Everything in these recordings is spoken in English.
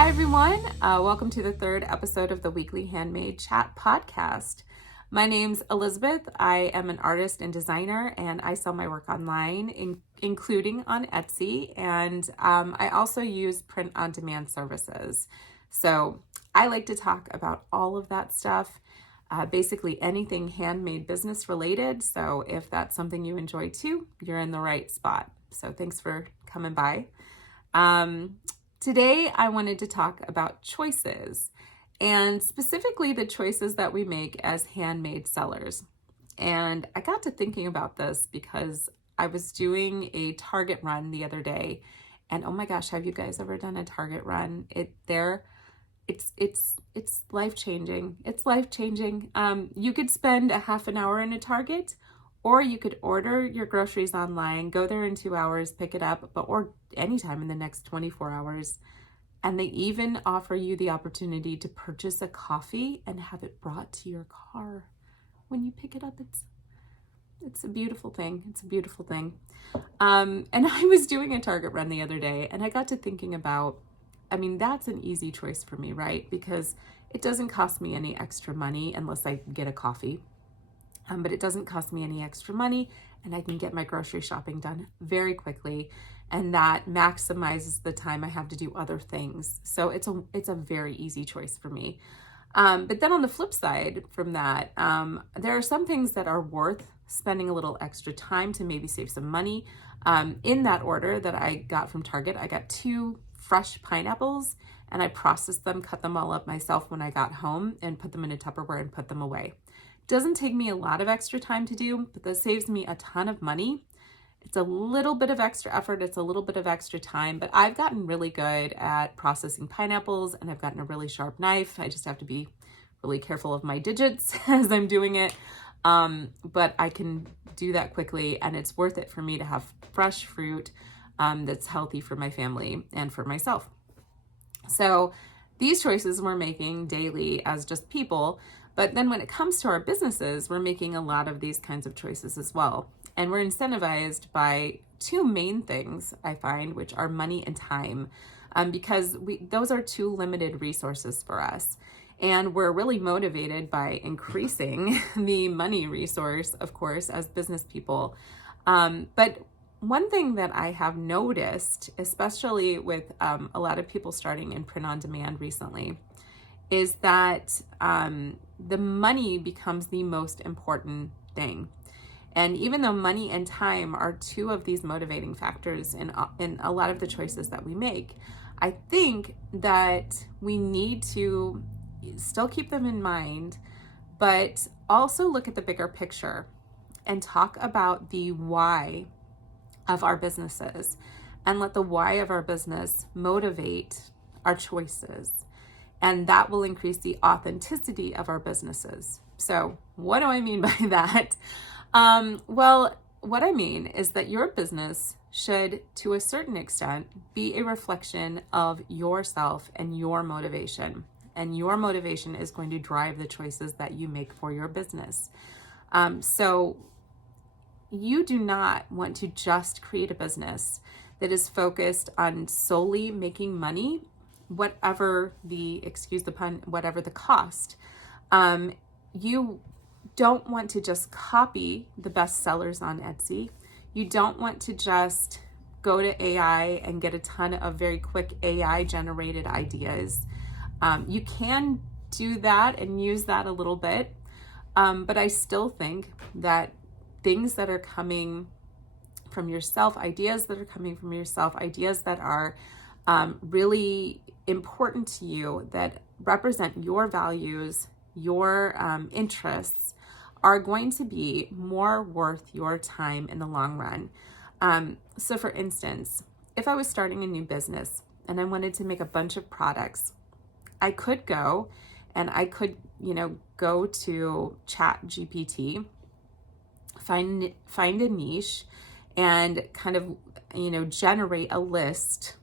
Hi, everyone. Welcome to the third episode of the weekly Handmade Chat podcast. My name's Elizabeth. I am an artist and designer, and I sell my work online, including on Etsy. And I also use print-on-demand services. So I like to talk about all of that stuff, basically anything handmade business related. So if that's something you enjoy too, you're in the right spot. So thanks for coming by. Today, I wanted to talk about choices, and specifically the choices that we make as handmade sellers. And I got to thinking about this because I was doing a Target run the other day, and oh my gosh, have you guys ever done a Target run? It's life-changing. It's life-changing. You could spend a half an hour in a Target, or you could order your groceries online, go there in 2 hours, pick it up, or anytime in the next 24 hours. And they even offer you the opportunity to purchase a coffee and have it brought to your car when you pick it up. It's a beautiful thing. It's a beautiful thing. And I was doing a Target run the other day, and I got to thinking about, that's an easy choice for me, right? Because it doesn't cost me any extra money unless I get a coffee. But it doesn't cost me any extra money, and I can get my grocery shopping done very quickly, and that maximizes the time I have to do other things. So it's a very easy choice for me. But then on the flip side from that, there are some things that are worth spending a little extra time to maybe save some money. In that order that I got from Target, I got 2 fresh pineapples, and I processed them, cut them all up myself when I got home, and put them in a Tupperware and put them away. Doesn't take me a lot of extra time to do, but that saves me a ton of money. It's a little bit of extra effort. It's a little bit of extra time, but I've gotten really good at processing pineapples, and I've gotten a really sharp knife. I just have to be really careful of my digits as I'm doing it. But I can do that quickly, and it's worth it for me to have fresh fruit that's healthy for my family and for myself. So these choices we're making daily as just people. But then when it comes to our businesses, we're making a lot of these kinds of choices as well. And we're incentivized by 2 main things, I find, which are money and time, because those are 2 limited resources for us. And we're really motivated by increasing the money resource, of course, as business people. But one thing that I have noticed, especially with a lot of people starting in print on demand recently, is that the money becomes the most important thing. And even though money and time are 2 of these motivating factors in a lot of the choices that we make, I think that we need to still keep them in mind, but also look at the bigger picture and talk about the why of our businesses, and let the why of our business motivate our choices. And that will increase the authenticity of our businesses. So what do I mean by that? Well, what I mean is that your business should, to a certain extent, be a reflection of yourself and your motivation. And your motivation is going to drive the choices that you make for your business. So you do not want to just create a business that is focused on solely making money, whatever the, excuse the pun, whatever the cost. You don't want to just copy the best sellers on Etsy. You don't want to just go to AI and get a ton of very quick AI generated ideas. You can do that and use that a little bit, but I still think that things that are coming from yourself, ideas that are coming from yourself, ideas that are really important to you, that represent your values, your interests, are going to be more worth your time in the long run. So for instance, if I was starting a new business and I wanted to make a bunch of products, I could go and I could, go to Chat GPT, find a niche, and kind of, generate a list,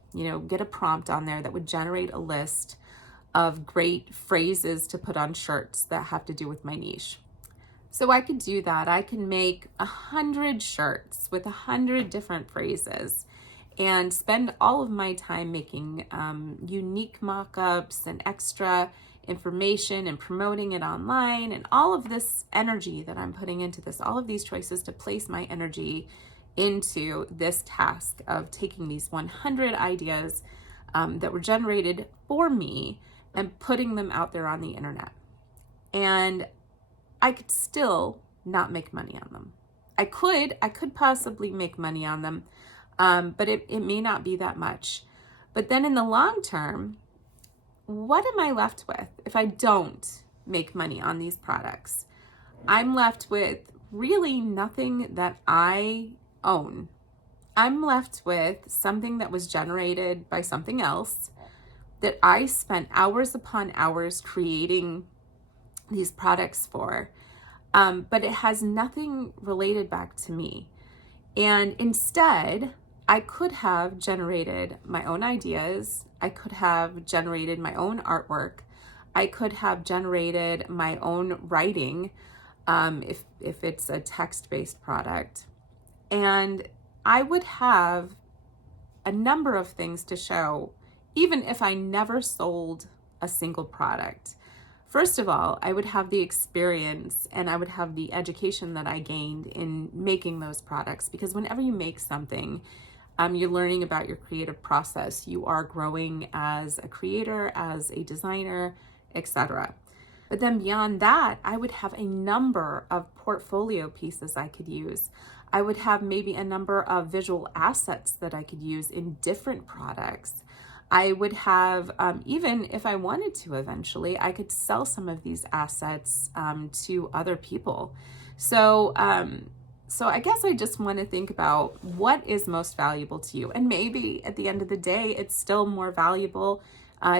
get a prompt on there that would generate a list of great phrases to put on shirts that have to do with my niche. So I could do that. I can make 100 shirts with 100 different phrases. and spend all of my time making unique mock-ups and extra information and promoting it online, and all of this energy that I'm putting into this, all of these choices to place my energy into this task of taking these 100 ideas that were generated for me and putting them out there on the internet. And I could still not make money on them. I could possibly make money on them, but it may not be that much. But then in the long term, what am I left with if I don't make money on these products? I'm left with really nothing that I own. I'm left with something that was generated by something else that I spent hours upon hours creating these products for. But it has nothing related back to me. And instead, I could have generated my own ideas. I could have generated my own artwork. I could have generated my own writing, if it's a text-based product. And I would have a number of things to show, even if I never sold a single product. First of all, I would have the experience and I would have the education that I gained in making those products, because whenever you make something, you're learning about your creative process. You are growing as a creator, as a designer, etc. But then beyond that, I would have a number of portfolio pieces I could use. I would have maybe a number of visual assets that I could use in different products. I would have, even if I wanted to eventually, I could sell some of these assets to other people. So I guess I just want to think about what is most valuable to you. And maybe at the end of the day, it's still more valuable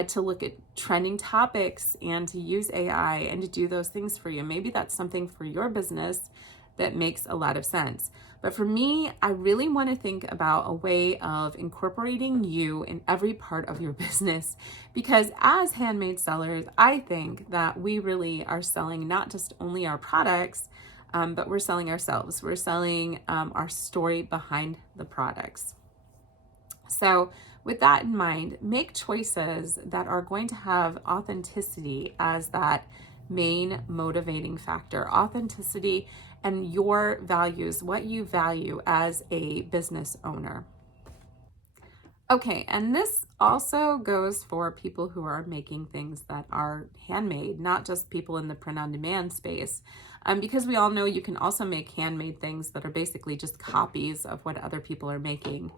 to look at trending topics and to use AI and to do those things for you. Maybe that's something for your business that makes a lot of sense. But for me, I really want to think about a way of incorporating you in every part of your business, because as handmade sellers, I think that we really are selling not just only our products, but we're selling ourselves. We're selling our story behind the products. So with that in mind, make choices that are going to have authenticity as that main motivating factor. Authenticity and your values, what you value as a business owner. Okay, and this also goes for people who are making things that are handmade, not just people in the print-on-demand space. Because we all know you can also make handmade things that are basically just copies of what other people are making.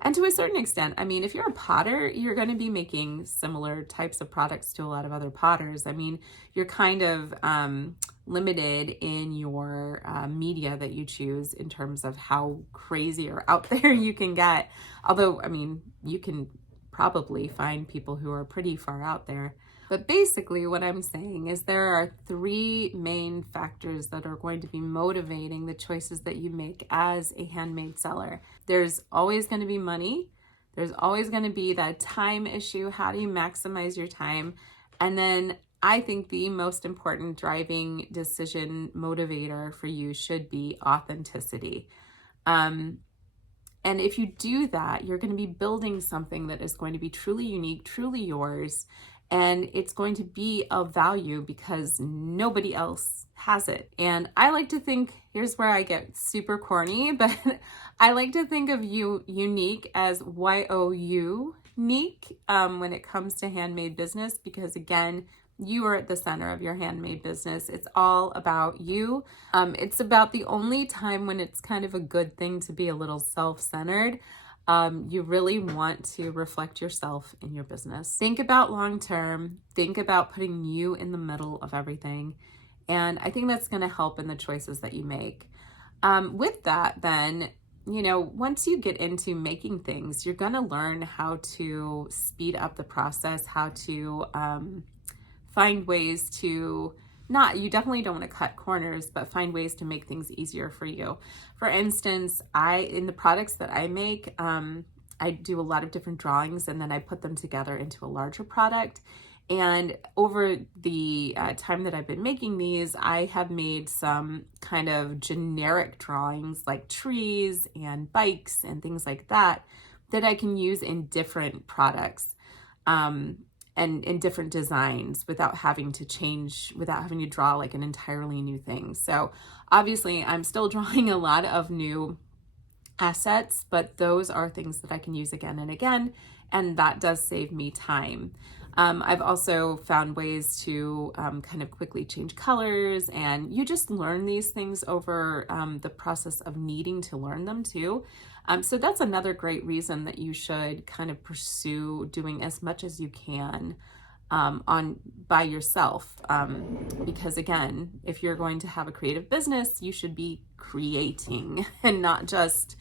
And to a certain extent, I mean, if you're a potter, you're going to be making similar types of products to a lot of other potters. I mean, you're kind of limited in your media that you choose in terms of how crazy or out there you can get. Although, I mean, you can probably find people who are pretty far out there. But basically what I'm saying is there are three main factors that are going to be motivating the choices that you make as a handmade seller. There's always going to be money. There's always going to be that time issue. How do you maximize your time? And then I think the most important driving decision motivator for you should be authenticity. And if you do that, you're going to be building something that is going to be truly unique, truly yours, and it's going to be of value because nobody else has it. And I like to think, here's where I get super corny, but I like to think of you unique as Y-O-U-nique when it comes to handmade business, because again, you are at the center of your handmade business. It's all about you. It's about the only time when it's kind of a good thing to be a little self-centered. You really want to reflect yourself in your business. Think about long-term, think about putting you in the middle of everything. And I think that's going to help in the choices that you make. With that, then, you know, once you get into making things, you're going to learn how to speed up the process, how to find ways to you definitely don't want to cut corners, but find ways to make things easier for you. For instance, in the products that I make, I do a lot of different drawings and then I put them together into a larger product. And over the time that I've been making these, I have made some kind of generic drawings like trees and bikes and things like that. that I can use in different products. And in different designs without having to change, without having to draw like an entirely new thing. So obviously I'm still drawing a lot of new assets, but those are things that I can use again and again, and that does save me time. I've also found ways to kind of quickly change colors, and you just learn these things over the process of needing to learn them too. So that's another great reason that you should kind of pursue doing as much as you can on by yourself. Because again, if you're going to have a creative business, you should be creating and not just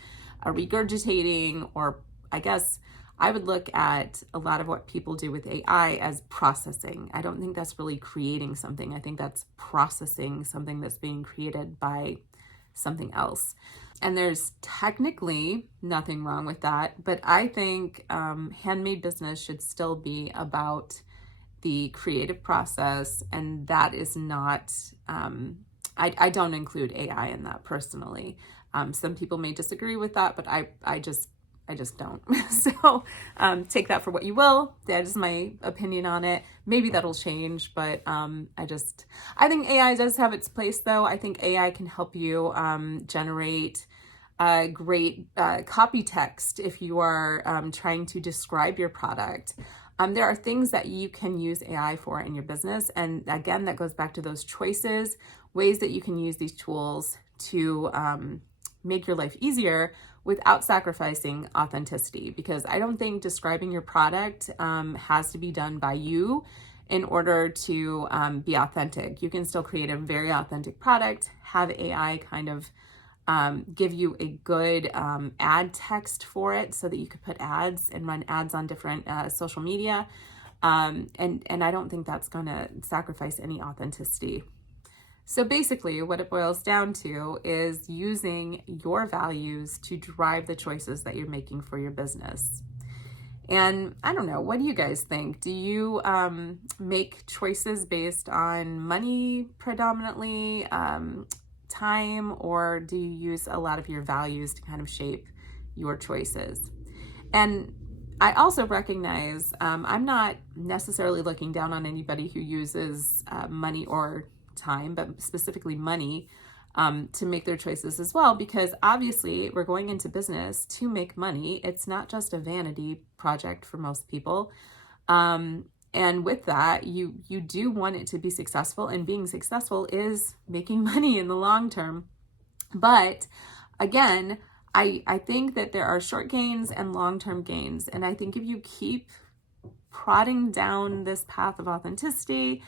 regurgitating, or I guess I would look at a lot of what people do with AI as processing. I don't think that's really creating something. I think that's processing something that's being created by something else. And there's technically nothing wrong with that, but I think handmade business should still be about the creative process, and that is not, I don't include AI in that personally. Some people may disagree with that, but I just don't. So take that for what you will. That is my opinion on it. Maybe that'll change, but I think AI does have its place though. I think AI can help you generate great copy text if you are trying to describe your product. There are things that you can use AI for in your business. And again, that goes back to those choices, ways that you can use these tools to make your life easier without sacrificing authenticity. Because I don't think describing your product has to be done by you in order to be authentic. You can still create a very authentic product, have AI kind of give you a good ad text for it so that you could put ads and run ads on different social media. And I don't think that's going to sacrifice any authenticity. So basically what it boils down to is using your values to drive the choices that you're making for your business. And I don't know, what do you guys think? Do you make choices based on money predominantly, time, or do you use a lot of your values to kind of shape your choices? And I also recognize I'm not necessarily looking down on anybody who uses money or time, but specifically money to make their choices as well, because obviously we're going into business to make money. It's not just a vanity project for most people. And with that, you do want it to be successful, and being successful is making money in the long term. But again, I think that there are short gains and long-term gains. And I think if you keep prodding down this path of authenticity,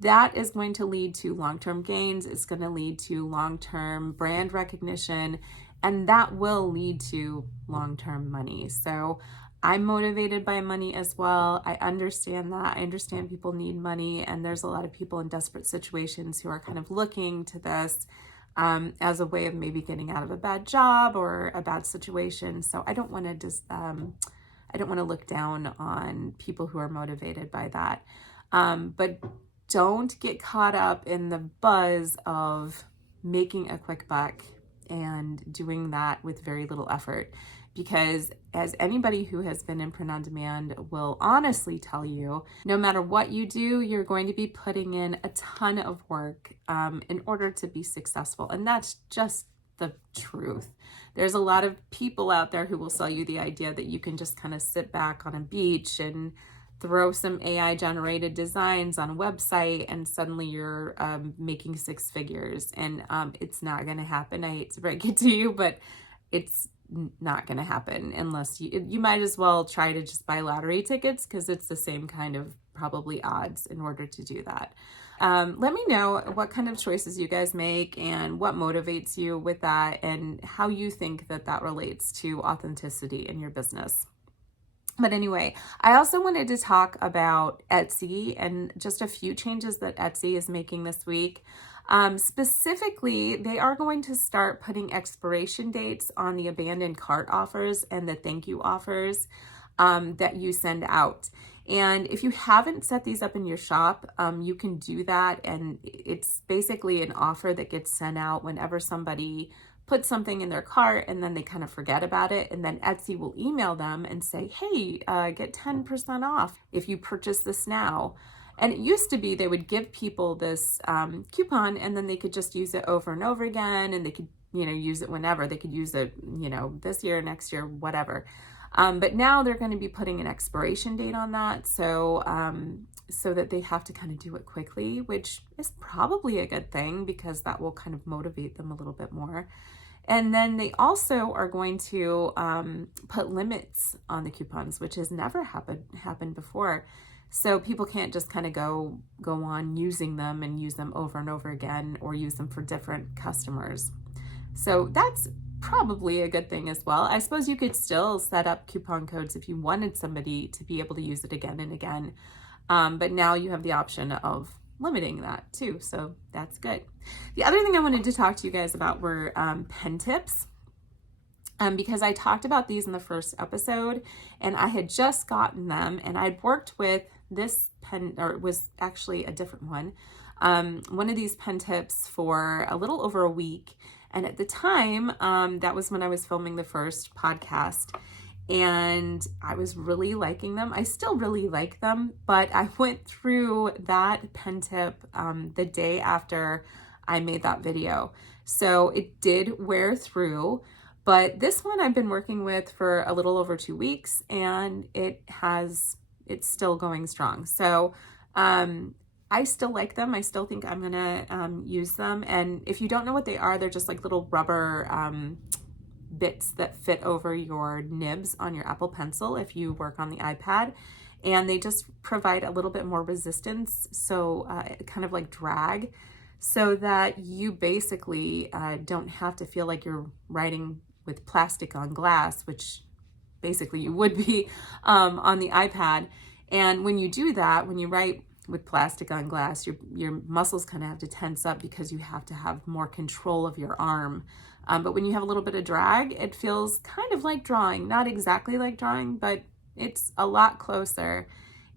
that is going to lead to long-term gains. It's going to lead to long-term brand recognition, and that will lead to long-term money. So I'm motivated by money as well. I understand that. I understand people need money, and there's a lot of people in desperate situations who are kind of looking to this as a way of maybe getting out of a bad job or a bad situation. So I don't want to just, I don't want to look down on people who are motivated by that. But don't get caught up in the buzz of making a quick buck and doing that with very little effort. Because as anybody who has been in print on demand will honestly tell you, no matter what you do, you're going to be putting in a ton of work in order to be successful. And that's just the truth. There's a lot of people out there who will sell you the idea that you can just kind of sit back on a beach and throw some AI generated designs on a website and suddenly you're making six figures. And it's not going to happen. I hate to break it to you, but it's not going to happen unless you might as well try to just buy lottery tickets, because it's the same kind of probably odds in order to do that. Let me know what kind of choices you guys make and what motivates you with that, and how you think that that relates to authenticity in your business. But anyway, I also wanted to talk about Etsy and just a few changes that Etsy is making this week. Specifically, they are going to start putting expiration dates on the abandoned cart offers and the thank you offers that you send out. And if you haven't set these up in your shop, you can do that. And it's basically an offer that gets sent out whenever somebody put something in their cart and then they kind of forget about it. And then Etsy will email them and say, hey, get 10% off if you purchase this now. And it used to be they would give people this coupon and then they could just use it over and over again, and they could, use it whenever. They could use it, this year, next year, whatever. But now they're going to be putting an expiration date on that. So that they have to kind of do it quickly, which is probably a good thing because that will kind of motivate them a little bit more. And then they also are going to put limits on the coupons, which has never happened before. So people can't just kind of go on using them and use them over and over again, or use them for different customers. So that's probably a good thing as well. I suppose you could still set up coupon codes if you wanted somebody to be able to use it again and again. But now you have the option of limiting that too. So that's good. The other thing I wanted to talk to you guys about were pen tips. Because I talked about these in the first episode and I had just gotten them, and I'd worked with this pen, or it was actually a different one of these pen tips for a little over a week. And at the time, that was when I was filming the first podcast, and I was really liking them. I still really like them, but I went through that pen tip the day after I made that video. So it did wear through. But this one I've been working with for a little over 2 weeks, and it's still going strong. So I still like them. I still think I'm gonna use them. And if you don't know what they are, they're just like little rubber bits that fit over your nibs on your Apple Pencil if you work on the iPad. And they just provide a little bit more resistance, so kind of like drag, so that you basically don't have to feel like you're writing with plastic on glass, which basically you would be on the iPad. And when you do that, when you write with plastic on glass, your muscles kind of have to tense up because you have to have more control of your arm. But when you have a little bit of drag, it feels kind of like drawing. Not exactly like drawing, but it's a lot closer.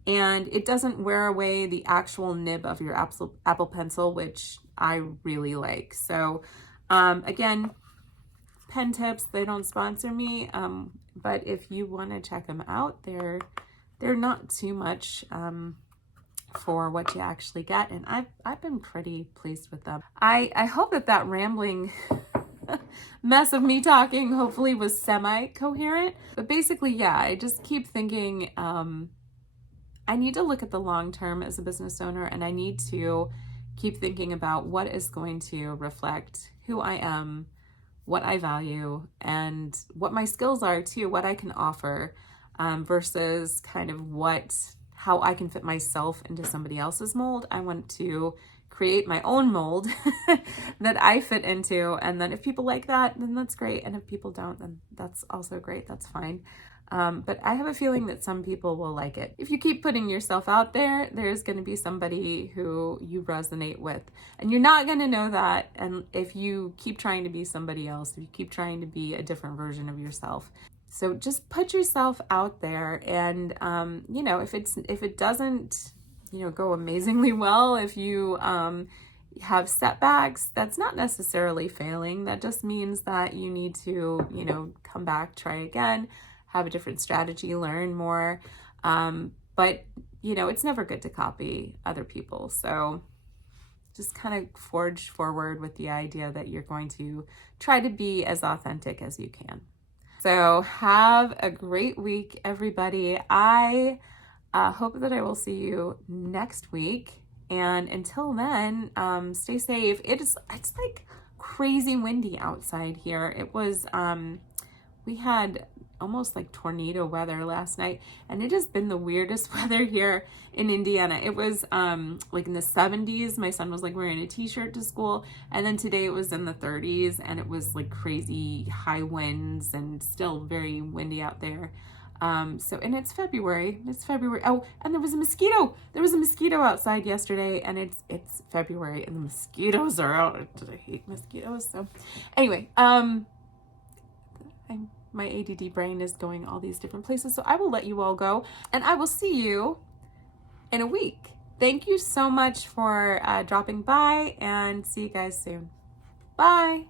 And it doesn't wear away the actual nib of your Apple Pencil, which I really like. So again, pen tips, they don't sponsor me, but if you want to check them out, they're not too much for what you actually get, and I've been pretty pleased with them. I hope that rambling mess of me talking hopefully was semi-coherent, but basically, yeah, I just keep thinking I need to look at the long term as a business owner, and I need to keep thinking about what is going to reflect who I am, what I value, and what my skills are too, what I can offer, versus kind of how I can fit myself into somebody else's mold. I want to create my own mold that I fit into, and then if people like that, then that's great, and if people don't, then that's also great, that's fine. But I have a feeling that some people will like it. If you keep putting yourself out there, there's going to be somebody who you resonate with. And you're not going to know that. And if you keep trying to be somebody else, if you keep trying to be a different version of yourself. So just put yourself out there. And, if it doesn't, go amazingly well, if you have setbacks, that's not necessarily failing. That just means that you need to, come back, try again, have a different strategy, learn more. But, it's never good to copy other people. So just kind of forge forward with the idea that you're going to try to be as authentic as you can. So have a great week, everybody. I hope that I will see you next week. And until then, stay safe. It's like crazy windy outside here. It was, we had almost like tornado weather last night, and it has been the weirdest weather here in Indiana. It was like in the 70s. My son was like wearing a t-shirt to school, and then today it was in the 30s, and it was like crazy high winds and still very windy out there. And it's February. Oh, and there was a mosquito outside yesterday, and it's February and the mosquitoes are out. I hate mosquitoes. So anyway, my ADD brain is going all these different places. So I will let you all go, and I will see you in a week. Thank you so much for dropping by, and see you guys soon. Bye.